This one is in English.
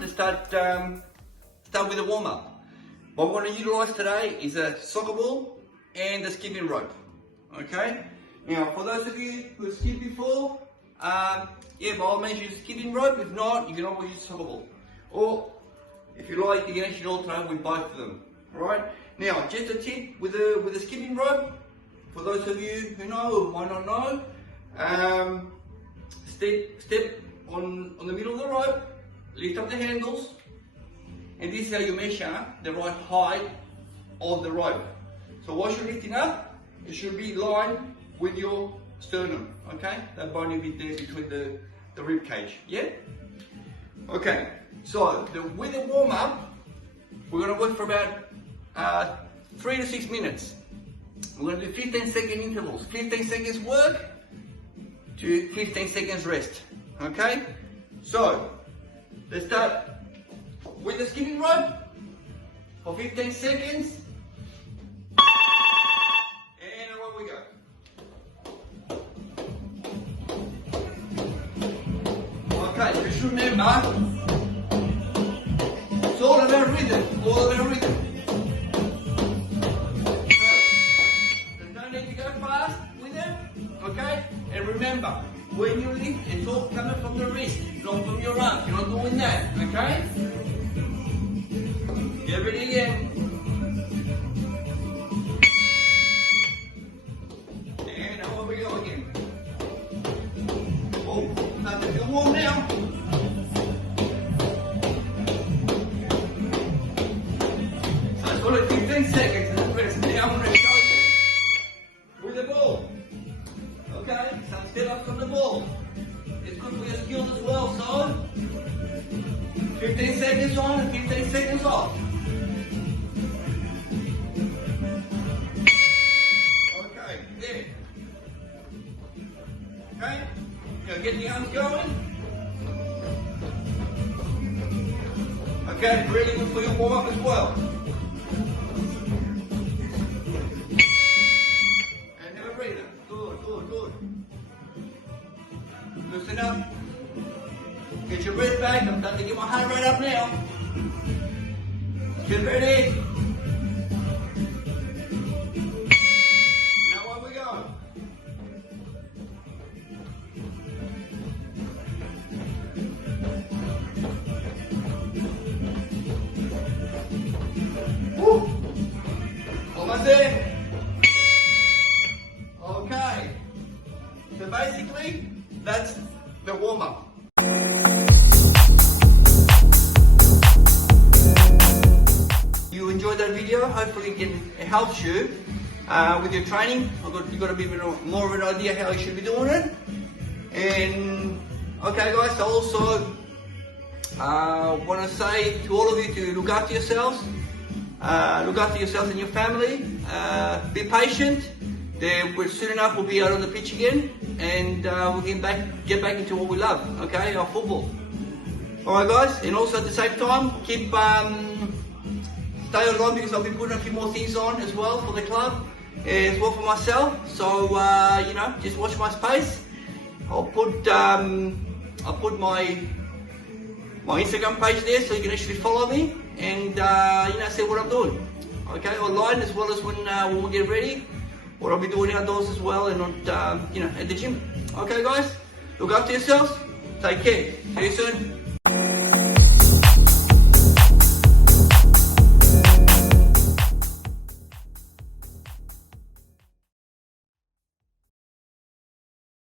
let's start with a warm-up. What we're going to utilise today is a soccer ball and a skipping rope. Okay? Now, for those of you who have skipped before, yeah, by all means use a skipping rope. If not, you can always use a soccer ball. Or, if you like, you can actually alternate with both of them. Alright? Now, just a tip with a skipping rope, for those of you who know or might not know, step on the middle of the rope, lift up the handles, and this is how you measure the right height of the rope. So what you're lifting up, it should be in line with your sternum, okay? That bony bit there between the rib cage, yeah? Okay, so with the warm up, we're gonna work for about 3 to 6 minutes. We're gonna do 15-second intervals. 15 seconds work to 15 seconds rest, okay? So, let's start with the skipping rope for 15 seconds. And away we go. Okay, just remember, it's all about rhythm, all about rhythm. There's no need to go fast with it, okay? And remember, when you lift, it's all coming from the wrist, not from your arm. You're not doing that, okay? Get ready again. And over we go again. Oh, time to feel warm now. So it's only 15 seconds and rest. Now I'm ready to go again. With the ball. Okay, some step-ups on the ball. It's good for your skills as well, so 15 seconds on and 15 seconds off. Okay, there. Okay, now get the arms going. Okay, really good for your warm-up as well. And have a breather. Good, good, good. Loosen up. Get your breath back. I'm starting to get my heart rate up now. Get ready. Now on we go. Woo. Almost there. Okay. So basically, that's the warm-up. You enjoyed that video. Hopefully it helps you with your training. You've got a bit more of an idea how you should be doing it. And okay guys, I also want to say to all of you to look after yourselves. Look after yourselves and your family. Be patient. Soon enough we'll be out on the pitch again, and we'll get back into what we love, okay, our football. Alright guys, and also at the same time, stay online because I'll be putting a few more things on as well for the club, as well for myself, so you know, just watch my space. I'll put my Instagram page there so you can actually follow me and you know, see what I'm doing, okay, online as well as when we get ready. What I'll be doing outdoors as well, and not, you know, at the gym. Okay guys, look after yourselves, take care, see you soon.